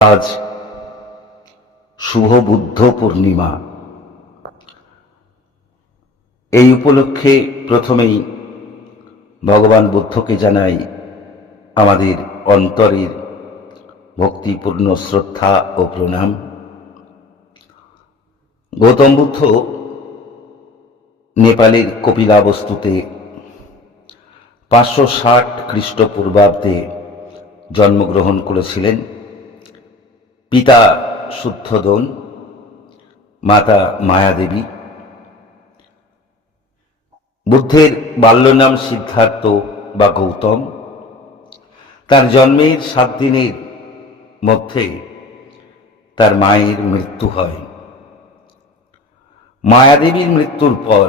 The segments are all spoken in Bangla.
আজ শুভ বুদ্ধ পূর্ণিমা। এই উপলক্ষে প্রথমেই ভগবান বুদ্ধকে জানাই আমাদের অন্তরের ভক্তিপূর্ণ শ্রদ্ধা ও প্রণাম। গৌতম বুদ্ধ নেপালের কপিলাবস্তুতে পাঁচশো ষাট খ্রিস্টপূর্বাব্দে জন্মগ্রহণ করেছিলেন। পিতা শুদ্ধোদন মাতা মায়াদেবী। বুদ্ধের বাল্যনাম সিদ্ধার্থ বা গৌতম। তার জন্মের সাত দিনের মধ্যে তার মায়ের মৃত্যু হয়। মায়াদেবীর মৃত্যুর পর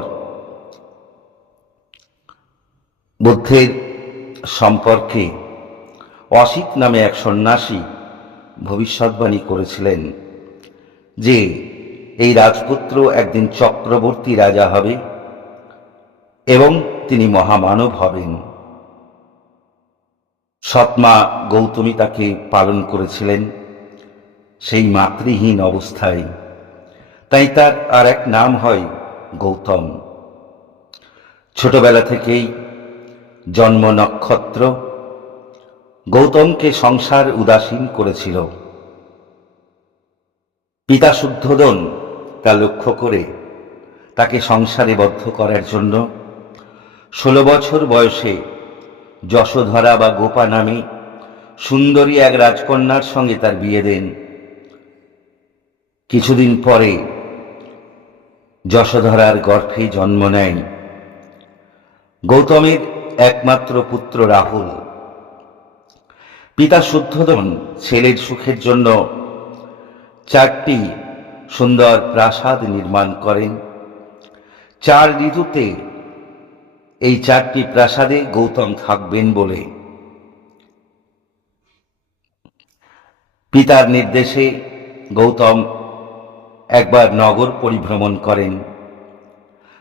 বুদ্ধের সম্পর্কে অসিত নামে এক সন্ন্যাসী ভবিষ্যৎবাণী করেছিলেন যে এই রাজপুত্র একদিন চক্রবর্তী রাজা হবে এবং তিনি মহামানব হবেন। সৎমা গৌতমী তাকে পালন করেছিলেন সেই মাতৃহীন অবস্থায়। তাই তার আর এক নাম হয় গৌতম। ছোটবেলা থেকেই জন্ম নক্ষত্র গৌতমকে সংসার উদাসীন করেছিল। পিতা শুদ্ধোদন তা লক্ষ্য করে তাকে সংসারে বদ্ধ করার জন্য ষোলো বছর বয়সে যশোধরা বা গোপা নামে সুন্দরী এক রাজকন্যার সঙ্গে তার বিয়ে দেন। কিছুদিন পরে যশোধরার গর্ভে জন্ম নেয়। গৌতমের একমাত্র পুত্র রাহুল। পিতা শুদ্ধোদন ছেলের সুখের জন্য চারটি সুন্দর প্রাসাদ নির্মাণ করেন। চার ঋতুতে এই চারটি প্রাসাদে গৌতম থাকবেন বলে পিতার নির্দেশে গৌতম একবার নগর পরিভ্রমণ করেন।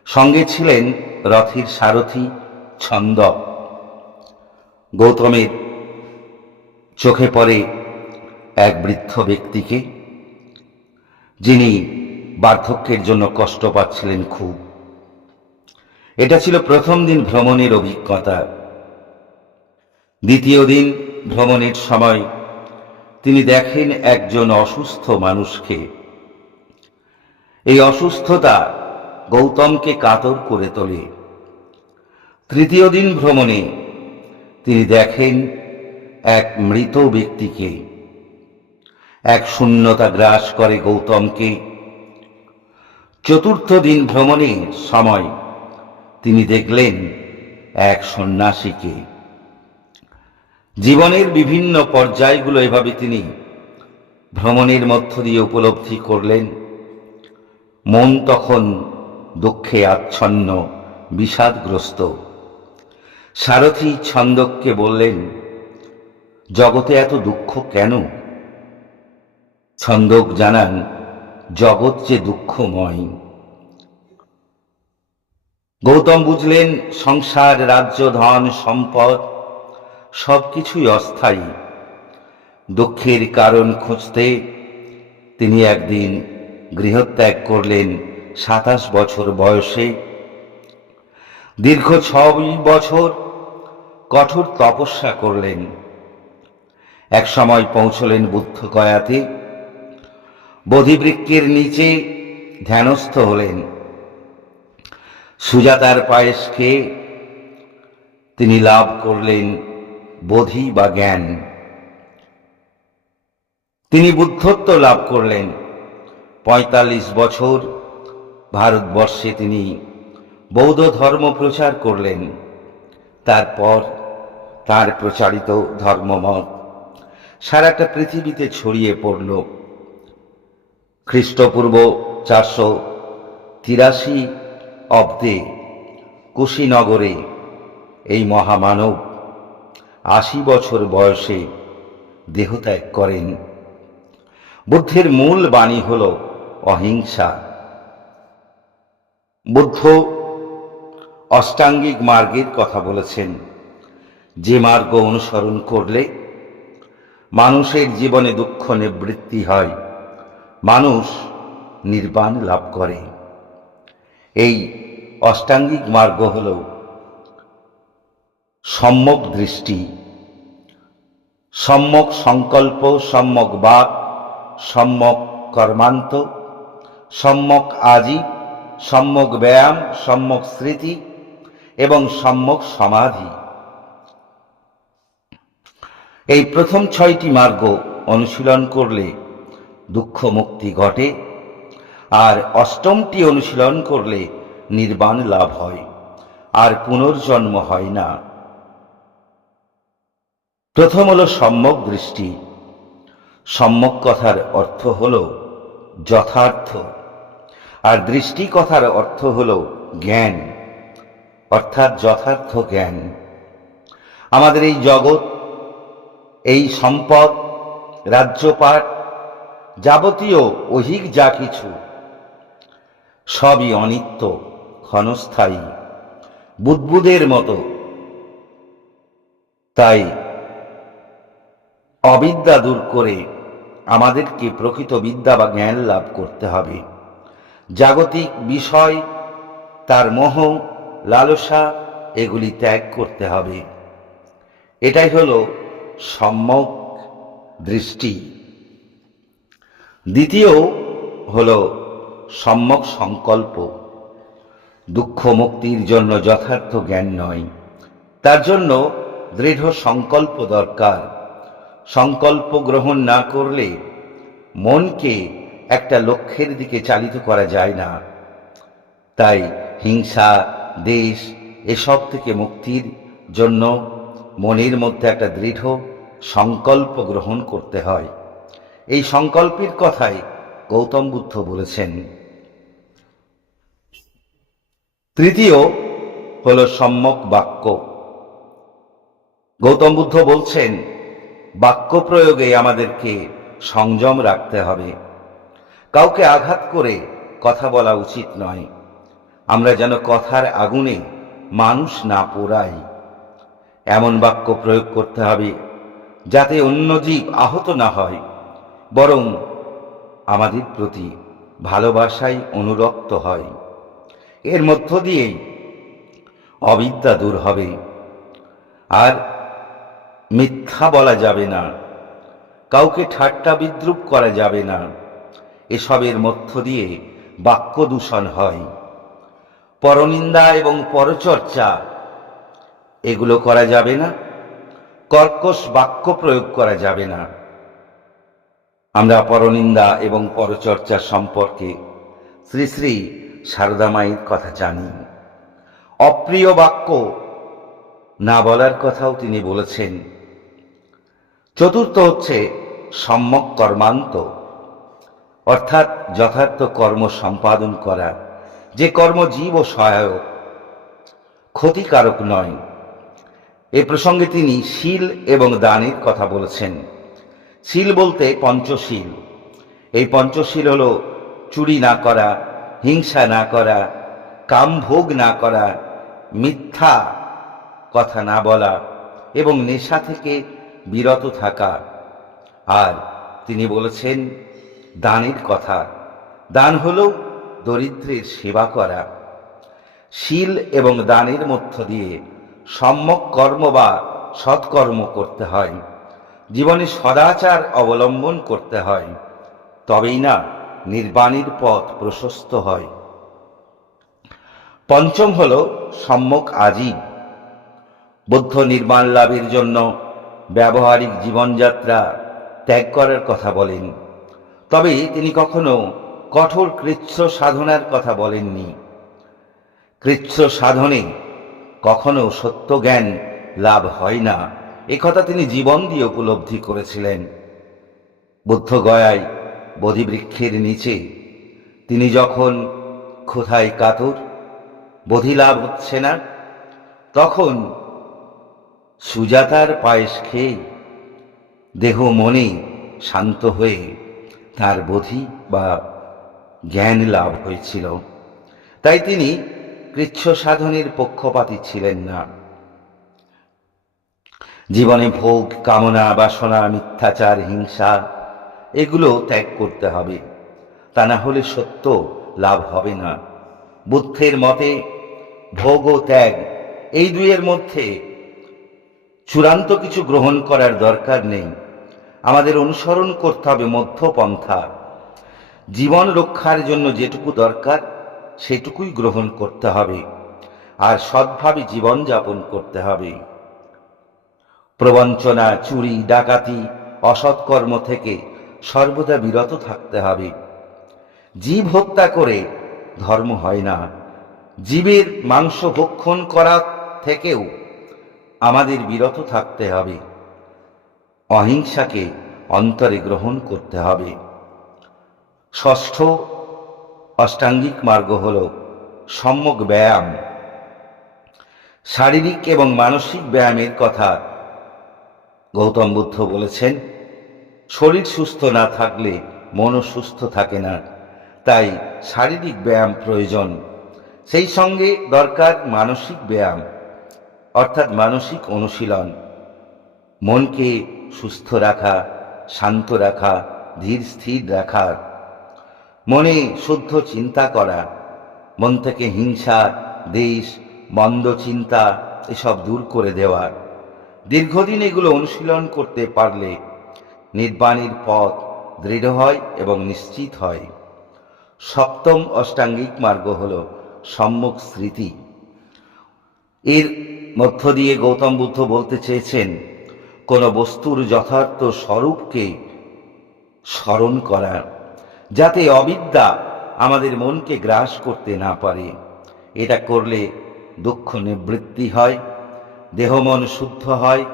সঙ্গে ছিলেন রথের সারথি ছন্দ। গৌতমের চোখে পড়ে এক বৃদ্ধ ব্যক্তিকে, যিনি বার্ধক্যের জন্য কষ্ট পাচ্ছিলেন খুব। এটা ছিল প্রথম দিন ভ্রমণের অভিজ্ঞতা। দ্বিতীয় দিন ভ্রমণের সময় তিনি দেখেন একজন অসুস্থ মানুষকে। এই অসুস্থতা গৌতমকে কাতর করে তোলে। তৃতীয় দিন ভ্রমণে তিনি দেখেন এক মৃত ব্যক্তিকে, এক শূন্যতা গ্রাস করে গৌতমকে। চতুর্থ দিন ভ্রমণের সময় তিনি দেখলেন এক সন্ন্যাসীকে। জীবনের বিভিন্ন পর্যায়গুলো এভাবে তিনি ভ্রমণের মধ্য দিয়ে উপলব্ধি করলেন। মন তখন দুঃখে আচ্ছন্ন, বিষাদগ্রস্ত। সারথী ছন্দককে বললেন জগতে এত দুঃখ কেন? ছন্দক জানান, জগৎ যে দুঃখময়। গৌতম বুঝলেন, সংসার, রাজ্য, ধন, সম্পদ সবকিছুই অস্থায়ী। দুঃখের কারণ খুঁজতে তিনি একদিন গৃহত্যাগ করলেন সাতাশ বছর বয়সে। দীর্ঘ ছয় বছর কঠোর তপস্যা করলেন। এক সময় পৌঁছলেন বুদ্ধ গয়াতে। বোধিবৃক্ষের নিচে ধ্যানস্থ হলেন। সুজাতার পায়েস খেয়ে তিনি লাভ করলেন বোধি বা জ্ঞান। তিনি বুদ্ধত্ব লাভ করলেন। পঁয়তাল্লিশ বছর ভারতবর্ষে তিনি বৌদ্ধ ধর্ম প্রচার করলেন। তারপর তার প্রচারিত ধর্মমত সারাটা পৃথিবীতে ছড়িয়ে পড়ল। খ্রিস্টপূর্ব চারশো তিরাশি অব্দে কুশীনগরে এই মহামানব আশি বছর বয়সে দেহত্যাগ করেন। বুদ্ধের মূল বাণী হল অহিংসা। বুদ্ধ অষ্টাঙ্গিক মার্গের কথা বলেছেন। যে মার্গ অনুসরণ করলে মানুষের জীবনে দুঃখ নিবৃত্তি হয়। মানুষ নির্বাণ লাভ করে। এই অষ্টাঙ্গিক মার্গ হল সম্যক দৃষ্টি। সম্যক সংকল্প, সম্যক বাক, সম্যক কর্মান্ত, সম্যক আজীব সম্যক ব্যায়াম, সম্যক স্মৃতি এবং সম্যক সমাধি। এই প্রথম ছয়টি মার্গ অনুশীলন করলে দুঃখ মুক্তি ঘটে, আর অষ্টমটি অনুশীলন করলে নির্বাণ লাভ হয়, আর পুনর্জন্ম হয় না। প্রথম হল সম্যক দৃষ্টি। সম্যক কথার অর্থ হল যথার্থ, আর দৃষ্টি কথার অর্থ হল জ্ঞান, অর্থাৎ যথার্থ জ্ঞান। আমাদের এই জগৎ এই সম্পদ, রাজ্যপাট, যাবতীয় অহিক যা কিছু, সবই অনিত্য, ক্ষণস্থায়ী, বুদ্বুদের মতো। তাই অবিদ্যা দূর করে আমাদেরকে প্রকৃত বিদ্যা বা জ্ঞান লাভ করতে হবে। জাগতিক বিষয়, তার মোহ, লালসা, এগুলি ত্যাগ করতে হবে। এটাই হলো সম্যক দৃষ্টি। দ্বিতীয় হল সম্যক সংকল্প। দুঃখ মুক্তির জন্য যথার্থ জ্ঞান নয়। তার জন্য দৃঢ় সংকল্প দরকার। সংকল্প গ্রহণ না করলে মনকে একটা লক্ষ্যের দিকে চালিত করা যায় না। তাই হিংসা, দেশ, এসব থেকে মুক্তির জন্য মনের মধ্যে একটা দৃঢ় সংকল্প গ্রহণ করতে হয়। এই সংকল্পের কথাই গৌতম বুদ্ধ বলেছেন। তৃতীয় হল সম্যক বাক্য। গৌতম বুদ্ধ বলছেন, বাক্য প্রয়োগে আমাদেরকে সংযম রাখতে হবে। কাউকে আঘাত করে কথা বলা উচিত নয়। আমরা যেন কথার আগুনে মানুষ না পোড়াই। এমন বাক্য প্রয়োগ করতে হবে যাতে অন্য জীব আহত না হয়, বরং আমাদের প্রতি ভালোবাসাই অনুরক্ত হয়। এর মধ্য দিয়েই অবিদ্যা দূর হবে। আর মিথ্যা বলা যাবে না। কাউকে ঠাট্টা বিদ্রুপ করা যাবে না। এসবের মধ্য দিয়ে বাক্য দূষণ হয়। পরনিন্দা এবং পরচর্চা, এগুলো করা যাবে না। কর্কশ বাক্য প্রয়োগ করা যাবে না। আমরা পরনিন্দা এবং পরচর্চা সম্পর্কে শ্রী শ্রী সারদামাইয়ের কথা জানি। অপ্রিয় বাক্য না বলার কথাও তিনি বলেছেন। চতুর্থ হচ্ছে সম্যক কর্মান্ত, অর্থাৎ যথার্থ কর্ম সম্পাদন করা, যে কর্ম জীব ও সহায়ক, ক্ষতিকারক নয়। এ প্রসঙ্গে তিনি শীল এবং দানের কথা বলেছেন। শীল বলতে পঞ্চশীল। এই পঞ্চশীল হল চুরি না করা, হিংসা না করা, কামভোগ না করা, মিথ্যা কথা না বলা এবং নেশা থেকে বিরত থাকা। আর তিনি বলেছেন, দানের কথা। দান হল দরিদ্রের সেবা করা। শীল এবং দানের মধ্য দিয়ে সম্যক কর্ম বা সৎকর্ম করতে হয়। জীবনে সদাচার অবলম্বন করতে হয়। তবেই না নির্বাণীর পথ প্রশস্ত হয়। পঞ্চম হল সম্যক আজীব বুদ্ধ নির্মাণ লাভের জন্য ব্যবহারিক জীবনযাত্রা ত্যাগ করার কথা বলেন। তবে তিনি কখনো কঠোর কৃচ্ছ সাধনার কথা বলেননি। কৃচ্ছ সাধনে কখনো সত্য জ্ঞান লাভ হয় না। একথা তিনি জীবন দিয়ে উপলব্ধি করেছিলেন। বুদ্ধ গয়ায় বোধিবৃক্ষের নিচে তিনি যখন ক্ষুধায় কাতর, বোধি লাভ হচ্ছে না, তখন সুজাতার পায়েস খেয়ে দেহ মনে শান্ত হয়ে তার বোধি বা জ্ঞান লাভ হয়েছিল। তাই তিনি কৃচ্ছ সাধনের পক্ষপাতী ছিলেন না। জীবনে ভোগ, কামনা, বাসনা, মিথ্যাচার, হিংসা, এগুলো ত্যাগ করতে হবে। তা না হলে সত্য লাভ হবে না। বুদ্ধের মতে ভোগ ও ত্যাগ এই দুইয়ের মধ্যে চূড়ান্ত কিছু গ্রহণ করার দরকার নেই। আমাদের অনুসরণ করতে হবে মধ্যপন্থা। জীবন রক্ষার জন্য যেটুকু দরকার সেটুকুই গ্রহণ করতে হবে আর সৎভাবে জীবনযাপন করতে হবে। প্রবঞ্চনা, চুরি, ডাকাতি অসৎকর্ম থেকে সর্বদা বিরত থাকতে হবে। জীব হত্যা করে ধর্ম হয় না। জীবের মাংস ভক্ষণ করা থেকেও আমাদের বিরত থাকতে হবে। অহিংসাকে অন্তরে গ্রহণ করতে হবে। ষষ্ঠ অষ্টাঙ্গিক মার্গ হল সম্যক ব্যায়াম। শারীরিক এবং মানসিক ব্যায়ামের কথা গৌতম বুদ্ধ বলেছেন, শরীর সুস্থ না থাকলে মনও সুস্থ থাকে না, তাই শারীরিক ব্যায়াম প্রয়োজন। সেই সঙ্গে দরকার মানসিক ব্যায়াম, অর্থাৎ মানসিক অনুশীলন। মনকে সুস্থ রাখা, শান্ত রাখা, ধীর স্থির রাখা মনে শুদ্ধ চিন্তা করা, মন থেকে হিংসা, দেশ, মন্দ চিন্তা এসব দূর করে দেওয়া। দীর্ঘদিন এগুলো অনুশীলন করতে পারলে নির্বাণীর পথ দৃঢ় হয় এবং নিশ্চিত হয়। সপ্তম অষ্টাঙ্গিক মার্গ হল সম্মুখ স্মৃতি। এর মধ্য দিয়ে গৌতম বুদ্ধ বলতে চেয়েছেন, কোন বস্তুর যথার্থ স্বরূপকে স্মরণ করা। যাতে অবিদ্যা আমাদের মনকে গ্রাস করতে না পারে। এটা করলে দুঃখ নিবৃত্তি হয়, দেহ মন শুদ্ধ হয়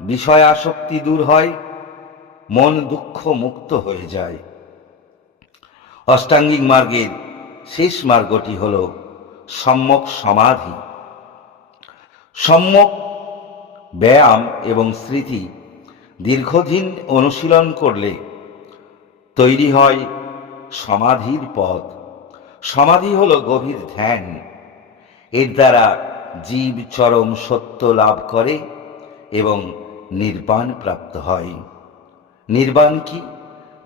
বিষয় আসক্তি দূর হয়, মন দুঃখ মুক্ত হয়ে যায়। অষ্টাঙ্গিক মার্গের শেষ মার্গটি হল সম্যক সমাধি। সম্যক ব্যায়াম এবং স্মৃতি দীর্ঘদিন অনুশীলন করলে তৈরি হয় সমাধির পথ। সমাধি হল গভীর ধ্যান। এর দ্বারা জীব চরম সত্য লাভ করে এবং নির্বাণ প্রাপ্ত হয়। নির্বাণ কি?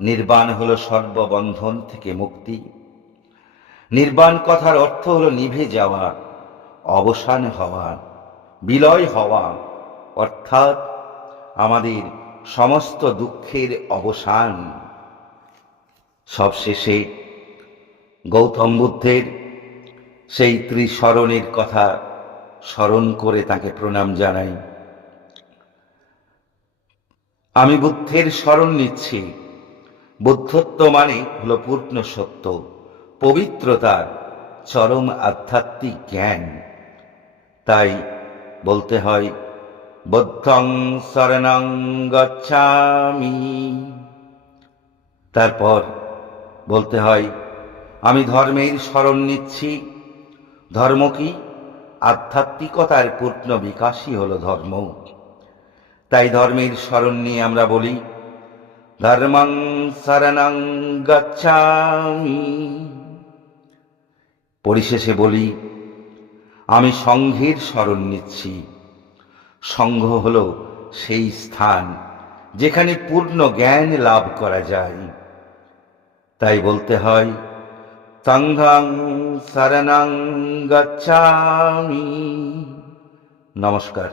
নির্বাণ হলো সর্ববন্ধন থেকে মুক্তি। নির্বাণ কথার অর্থ হলো নিভে যাওয়া, অবসান হওয়া, বিলয় হওয়া, অর্থাৎ আমাদের সমস্ত দুঃখের অবসান। সবশেষে গৌতম বুদ্ধের সেই ত্রিস্মরণের কথা স্মরণ করে তাকে প্রণাম জানাই। আমি বুদ্ধের স্মরণ নিচ্ছি। বুদ্ধত্ব মানে হল পূর্ণ সত্য পবিত্রতার চরম আধ্যাত্মিক জ্ঞান। তাই বলতে হয়, বুদ্ধং শরণং গচ্ছামি। তারপর বলতে হয়, আমি ধর্মের স্মরণ নিচ্ছি। ধর্ম কি? আধ্যাত্মিকতার পূর্ণ বিকাশই হল ধর্ম। তাই ধর্মের স্মরণ নিয়ে আমরা বলি, ধর্মং শরণং গচ্ছামি। পরিশেষে বলি, আমি সংঘের স্মরণ নিচ্ছি। সংঘ হল সেই স্থান যেখানে পূর্ণ জ্ঞান লাভ করা যায়। তাই বলতে হয় সংঘং শরণং গচ্ছামি নমস্কার।